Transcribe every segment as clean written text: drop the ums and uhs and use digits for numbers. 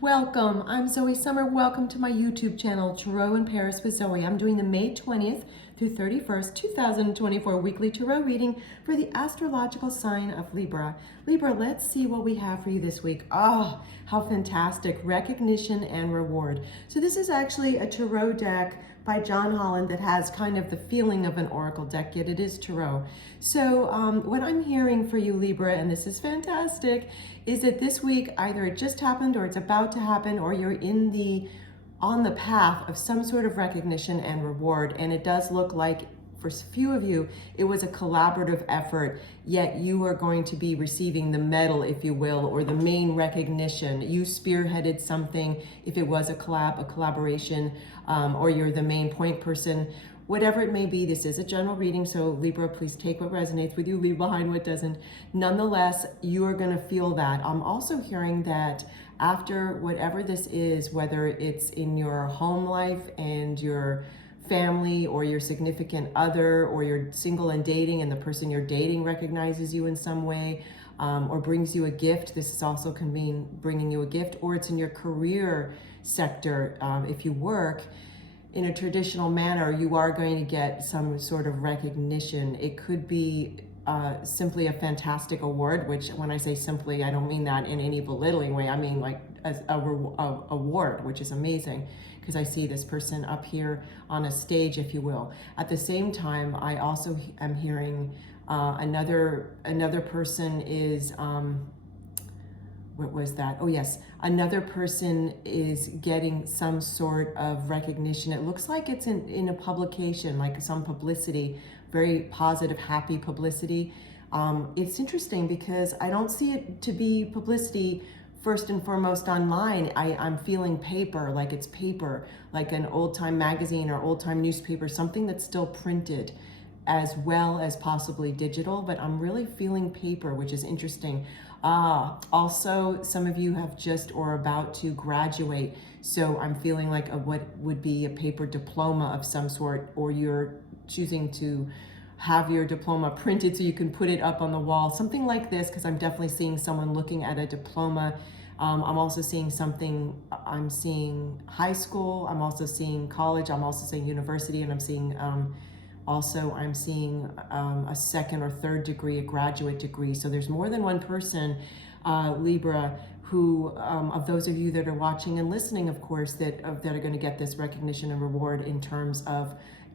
Welcome, I'm Zoe Summer. Welcome to my YouTube channel, Tarot in Paris with Zoe. I'm doing the May 20th through 31st, 2024 weekly tarot reading for the astrological sign of Libra. Libra, let's see what we have for you this week. Oh, how fantastic. Recognition and reward. So this is actually a tarot deck by John Holland that has kind of the feeling of an oracle deck, yet it is tarot. So what I'm hearing for you, Libra, and this is fantastic, is that this week either it just happened or it's about to happen, or you're on the path of some sort of recognition and reward. And it does look like for a few of you, it was a collaborative effort, yet you are going to be receiving the medal, if you will, or the main recognition. You spearheaded something, if it was a collaboration, or you're the main point person. Whatever it may be, this is a general reading, so Libra, please take what resonates with you, leave behind what doesn't. Nonetheless, you are going to feel that. I'm also hearing that after whatever this is, whether it's in your home life and your family or your significant other, or you're single and dating and the person you're dating recognizes you in some way, or brings you a gift. This is also can mean bringing you a gift, or it's in your career sector. If you work in a traditional manner, you are going to get some sort of recognition. It could be simply a fantastic award, which when I say simply, I don't mean that in any belittling way. I mean like a award, which is amazing, because I see this person up here on a stage, if you will. At the same time, I also am hearing another person is, what was that? Oh yes, another person is getting some sort of recognition. It looks like it's in a publication, like some publicity, very positive, happy publicity. It's interesting because I don't see it to be publicity first and foremost online. I'm feeling paper, like it's paper, like an old-time magazine or old-time newspaper, something that's still printed, as well as possibly digital, but I'm really feeling paper, which is interesting. Also, some of you have just or about to graduate, so I'm feeling like what would be a paper diploma of some sort, or you're choosing to have your diploma printed so you can put it up on the wall, something like this, because I'm definitely seeing someone looking at a diploma. I'm also seeing something, I'm seeing high school, I'm also seeing college, I'm also seeing university, and I'm seeing I'm seeing a second or third degree, a graduate degree. So there's more than one person, Libra, who, of those of you that are watching and listening, of course, that are going to get this recognition and reward in terms of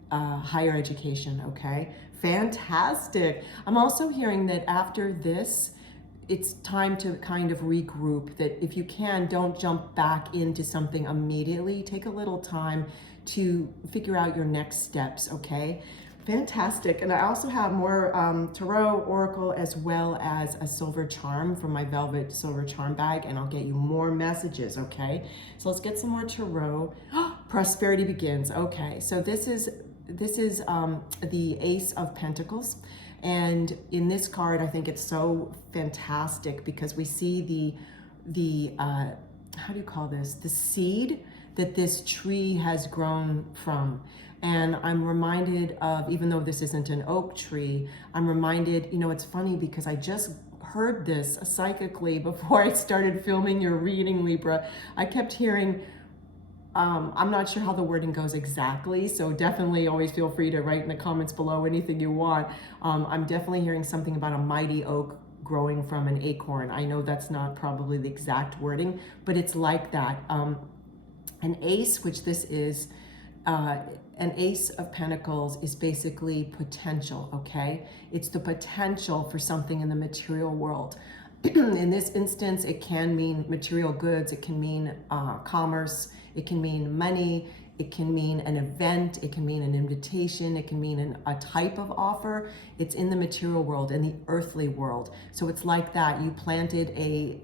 higher education, okay? Fantastic. I'm also hearing that after this, it's time to kind of regroup, that if you can, don't jump back into something immediately. Take a little time to figure out your next steps, okay? Fantastic. And I also have more tarot, oracle, as well as a silver charm from my velvet silver charm bag, and I'll get you more messages, okay? So let's get some more tarot. Prosperity begins. Okay, so this is the Ace of Pentacles. And in this card, I think it's so fantastic because we see the how do you call this? The seed that this tree has grown from. And I'm reminded of, even though this isn't an oak tree, I'm reminded, you know, it's funny because I just heard this psychically before I started filming your reading, Libra. I kept hearing, I'm not sure how the wording goes exactly, so definitely always feel free to write in the comments below anything you want. I'm definitely hearing something about a mighty oak growing from an acorn. I know that's not probably the exact wording, but it's like that. An ace, which this is, an Ace of Pentacles is basically potential, okay? It's the potential for something in the material world. In this instance, it can mean material goods, it can mean commerce, it can mean money, it can mean an event, it can mean an invitation, it can mean a type of offer. It's in the material world, in the earthly world. So it's like that. You planted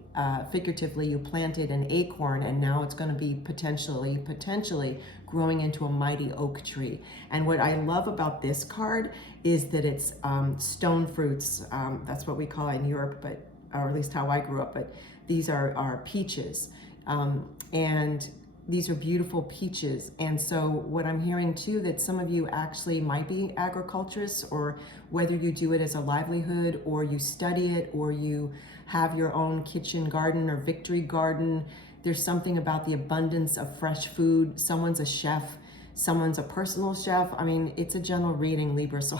figuratively, you planted an acorn, and now it's going to be potentially growing into a mighty oak tree. And what I love about this card is that it's stone fruits. That's what we call it in Europe, or at least how I grew up, but these are peaches. And these are beautiful peaches. And so what I'm hearing too, that some of you actually might be agriculturists, or whether you do it as a livelihood, or you study it, or you have your own kitchen garden or victory garden, There's something about the abundance of fresh food. Someone's a chef, someone's a personal chef. I mean, it's a general reading, Libra. So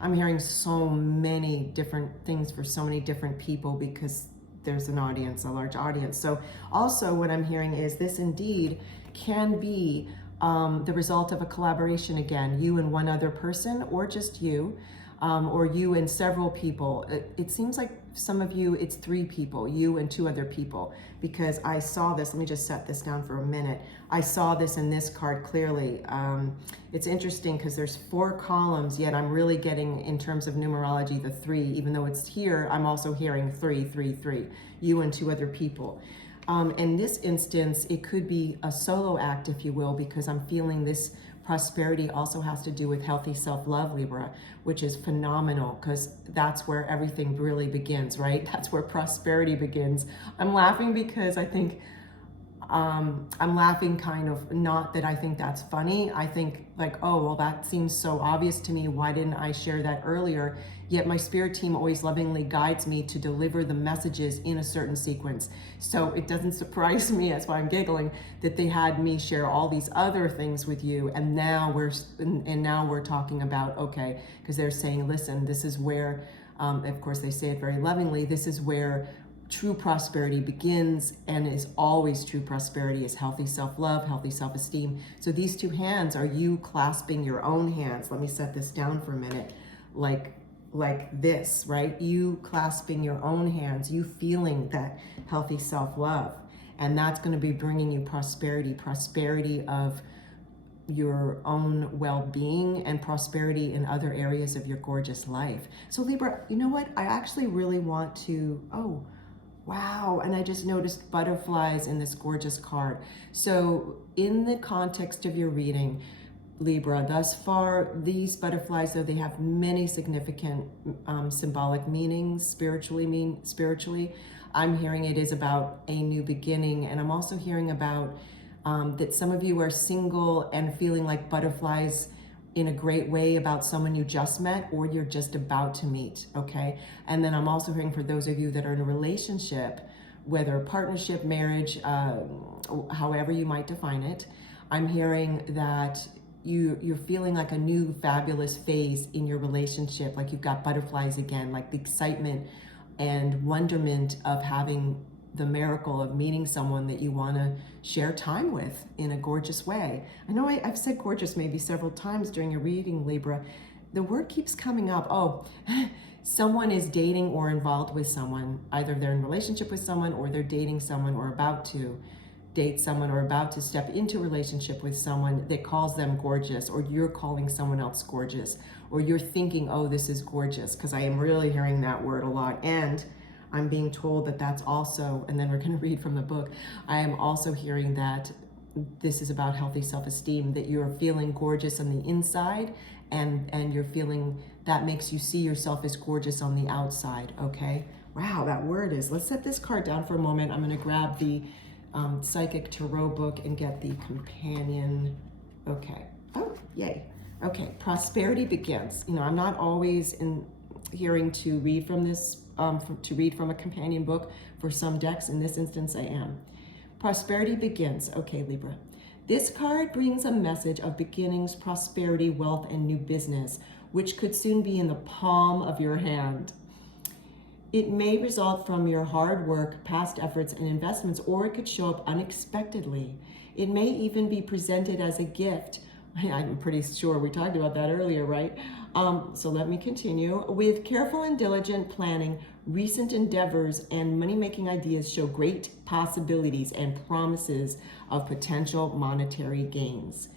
I'm hearing so many different things for so many different people because there's an audience, a large audience. So also what I'm hearing is this indeed can be the result of a collaboration again, you and one other person, or just you, or you and several people. It seems like some of you, it's 3 people, you and 2 other people, because I saw this. Let me just set this down for a minute. I saw this in this card clearly. It's interesting because there's 4 columns, yet I'm really getting, in terms of numerology, the 3. Even though it's here, I'm also hearing 3, 3, 3, you and 2 other people. In this instance, it could be a solo act, if you will, because I'm feeling this prosperity also has to do with healthy self-love, Libra, which is phenomenal because that's where everything really begins, right? That's where prosperity begins. I'm laughing because I think I'm laughing kind of, not that I think that's funny. I think like, oh, well, that seems so obvious to me. Why didn't I share that earlier? Yet my spirit team always lovingly guides me to deliver the messages in a certain sequence. So it doesn't surprise me, that's why I'm giggling, that they had me share all these other things with you. And now we're talking about, okay, because they're saying, listen, this is where, of course they say it very lovingly, this is where true prosperity begins, and is always true prosperity is healthy self-love, healthy self-esteem. So these 2 hands are you clasping your own hands. Let me set this down for a minute. Like this, right? You clasping your own hands, you feeling that healthy self-love. And that's going to be bringing you prosperity of your own well-being and prosperity in other areas of your gorgeous life. So Libra, you know what? I actually really want to, oh, wow, and I just noticed butterflies in this gorgeous card. So in the context of your reading, Libra, thus far, these butterflies, though they have many significant symbolic meanings, spiritually, I'm hearing it is about a new beginning. And I'm also hearing about that some of you are single and feeling like butterflies in a great way about someone you just met or you're just about to meet, okay? And then I'm also hearing for those of you that are in a relationship, whether partnership, marriage, however you might define it, I'm hearing that you're feeling like a new fabulous phase in your relationship, like you've got butterflies again, like the excitement and wonderment of having the miracle of meeting someone that you want to share time with in a gorgeous way. I know I've said gorgeous maybe several times during a reading, Libra. The word keeps coming up. Oh, someone is dating or involved with someone. Either they're in a relationship with someone, or they're dating someone, or about to date someone, or about to step into a relationship with someone that calls them gorgeous, or you're calling someone else gorgeous, or you're thinking, oh, this is gorgeous, because I am really hearing that word a lot. And I'm being told that that's also, and then we're going to read from the book, I am also hearing that this is about healthy self-esteem, that you're feeling gorgeous on the inside, and you're feeling that makes you see yourself as gorgeous on the outside, okay? Wow, that word is. Let's set this card down for a moment. I'm going to grab the Psychic Tarot book and get the companion. Okay. Oh, yay. Okay, prosperity begins. You know, I'm not always hearing to read from this, to read from a companion book for some decks. In this instance, I am. Prosperity begins. Okay, Libra. This card brings a message of beginnings, prosperity, wealth, and new business, which could soon be in the palm of your hand. It may result from your hard work, past efforts, and investments, or it could show up unexpectedly. It may even be presented as a gift. I'm pretty sure we talked about that earlier, right? So let me continue. With careful and diligent planning, recent endeavors and money-making ideas show great possibilities and promises of potential monetary gains.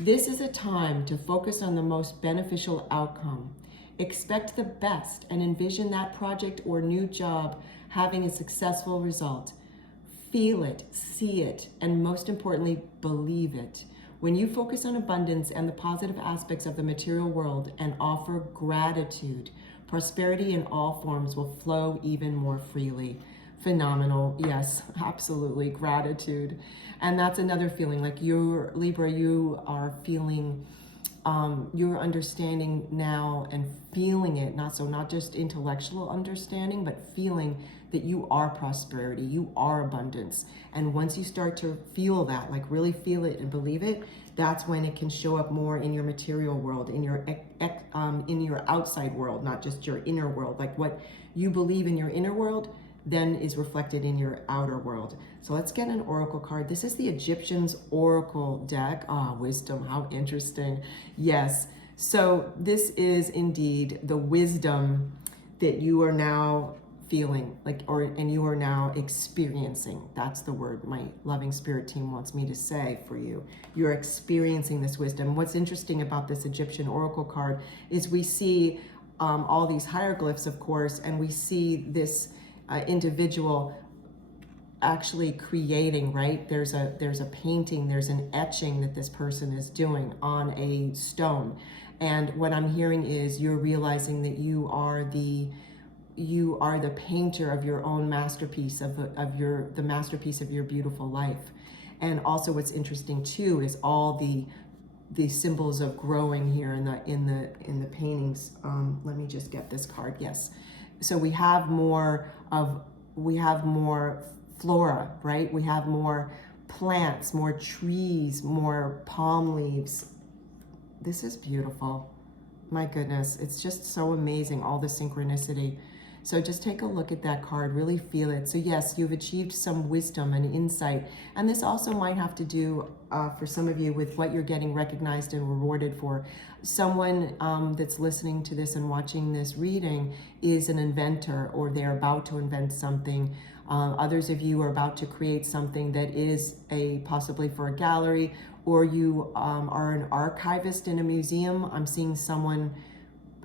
This is a time to focus on the most beneficial outcome. Expect the best and envision that project or new job having a successful result. Feel it, see it, and most importantly, believe it. When you focus on abundance and the positive aspects of the material world and offer gratitude, prosperity in all forms will flow even more freely. Phenomenal. Yes, absolutely. Gratitude. And that's another feeling, like you're, Libra, you are feeling, you're understanding now and feeling it, not just intellectual understanding, but feeling that you are prosperity, you are abundance. And once you start to feel that, like really feel it and believe it, that's when it can show up more in your material world, in your outside world, not just your inner world. Like what you believe in your inner world then is reflected in your outer world. So let's get an oracle card. This is the Egyptians Oracle deck. Ah, wisdom, how interesting. Yes, so this is indeed the wisdom that you are now feeling, and you are now experiencing. That's the word my loving spirit team wants me to say for you. You're experiencing this wisdom. What's interesting about this Egyptian Oracle card is we see all these hieroglyphs, of course, and we see this individual actually creating, right? There's a painting, there's an etching that this person is doing on a stone. And what I'm hearing is you're realizing that you are the painter of your own masterpiece, the masterpiece of your beautiful life. And also what's interesting too is all the symbols of growing here in the paintings. Let me just get this card. Yes. So we have more flora, right? We have more plants, more trees, more palm leaves. This is beautiful. My goodness, it's just so amazing, all the synchronicity. So just take a look at that card, really feel it. So yes, you've achieved some wisdom and insight. And this also might have to do, for some of you, with what you're getting recognized and rewarded for. Someone that's listening to this and watching this reading is an inventor, or they're about to invent something. Others of you are about to create something that is possibly for a gallery, or you are an archivist in a museum. I'm seeing someone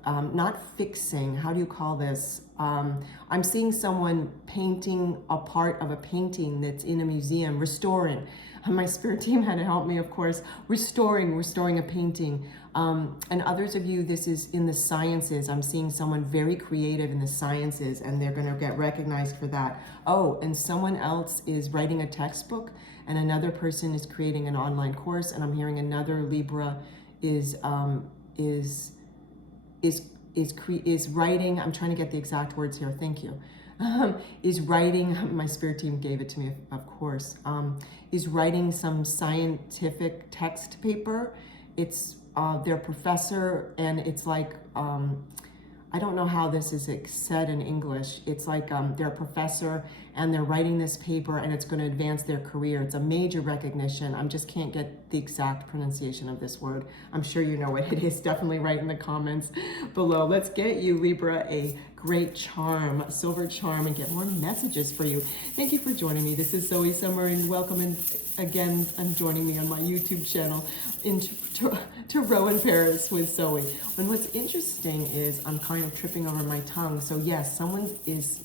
not fixing, how do you call this? I'm seeing someone painting a part of a painting that's in a museum, restoring. My spirit team had to help me, of course, restoring a painting. And others of you, this is in the sciences. I'm seeing someone very creative in the sciences, and they're going to get recognized for that. Oh, and someone else is writing a textbook, and another person is creating an online course, and I'm hearing another Libra is writing, I'm trying to get the exact words here, thank you, is writing, my spirit team gave it to me, of course, is writing some scientific text paper. It's their professor, and it's like, I don't know how this is said in English. It's like they're a professor and they're writing this paper, and it's going to advance their career. It's a major recognition. I just can't get the exact pronunciation of this word. I'm sure you know what it is. Definitely write in the comments below. Let's get you, Libra, a great charm, a silver charm, and get more messages for you. Thank you for joining me. This is Zoe Summer, and welcome again and joining me on my YouTube channel to Rowan Paris with Zoe. And what's interesting is I'm kind of tripping over my tongue. So yes, someone is,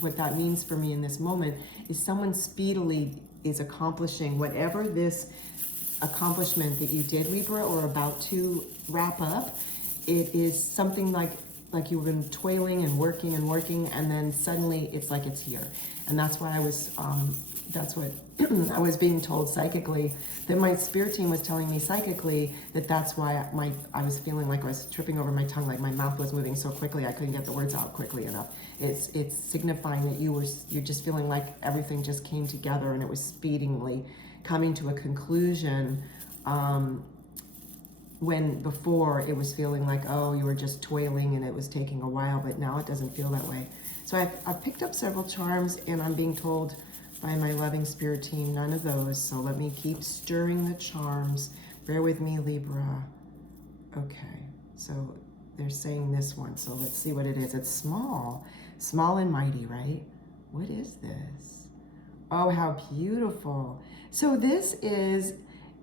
what that means for me in this moment is someone speedily is accomplishing whatever this accomplishment that you did, Libra, or about to wrap up. It is something like you've been toiling and working, and then suddenly it's like it's here. And that's why that's what I was being told psychically, that my spirit team was telling me psychically that's why I was feeling like I was tripping over my tongue, like my mouth was moving so quickly I couldn't get the words out quickly enough. It's signifying that you're just feeling like everything just came together and it was speedily coming to a conclusion, when before it was feeling like, oh, you were just toiling and it was taking a while, but now it doesn't feel that way. So I've picked up several charms, and I'm being told by my loving spirit team, none of those. So let me keep stirring the charms. Bear with me, Libra. Okay, so they're saying this one. So let's see what it is. It's small and mighty, right? What is this? Oh, how beautiful. So this is,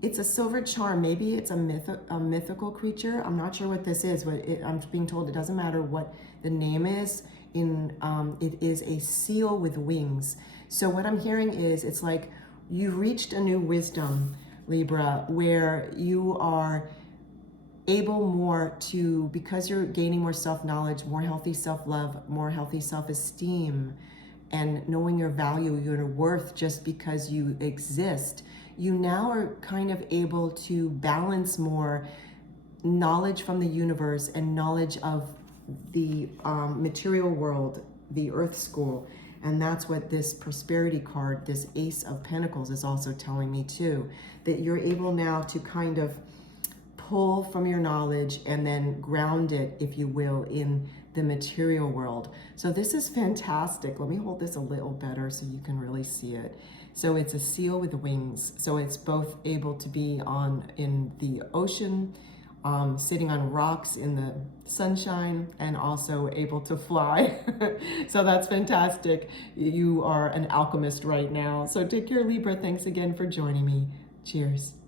it's a silver charm. Maybe it's a mythical creature. I'm not sure what this is, but I'm being told it doesn't matter what the name is. It is a seal with wings. So what I'm hearing is, it's like you've reached a new wisdom, Libra, where you are able more to, because you're gaining more self-knowledge, more healthy self-love, more healthy self-esteem, and knowing your value, your worth just because you exist, you now are kind of able to balance more knowledge from the universe and knowledge of the material world, the earth school, And that's what this prosperity card, this Ace of Pentacles, is also telling me too, that you're able now to kind of pull from your knowledge and then ground it, if you will, in the material world. So this is fantastic. Let me hold this a little better so you can really see it. So it's a seal with wings. So it's both able to be in the ocean, sitting on rocks in the sunshine, and also able to fly. So that's fantastic. You are an alchemist right now. So take care, Libra. Thanks again for joining me. Cheers.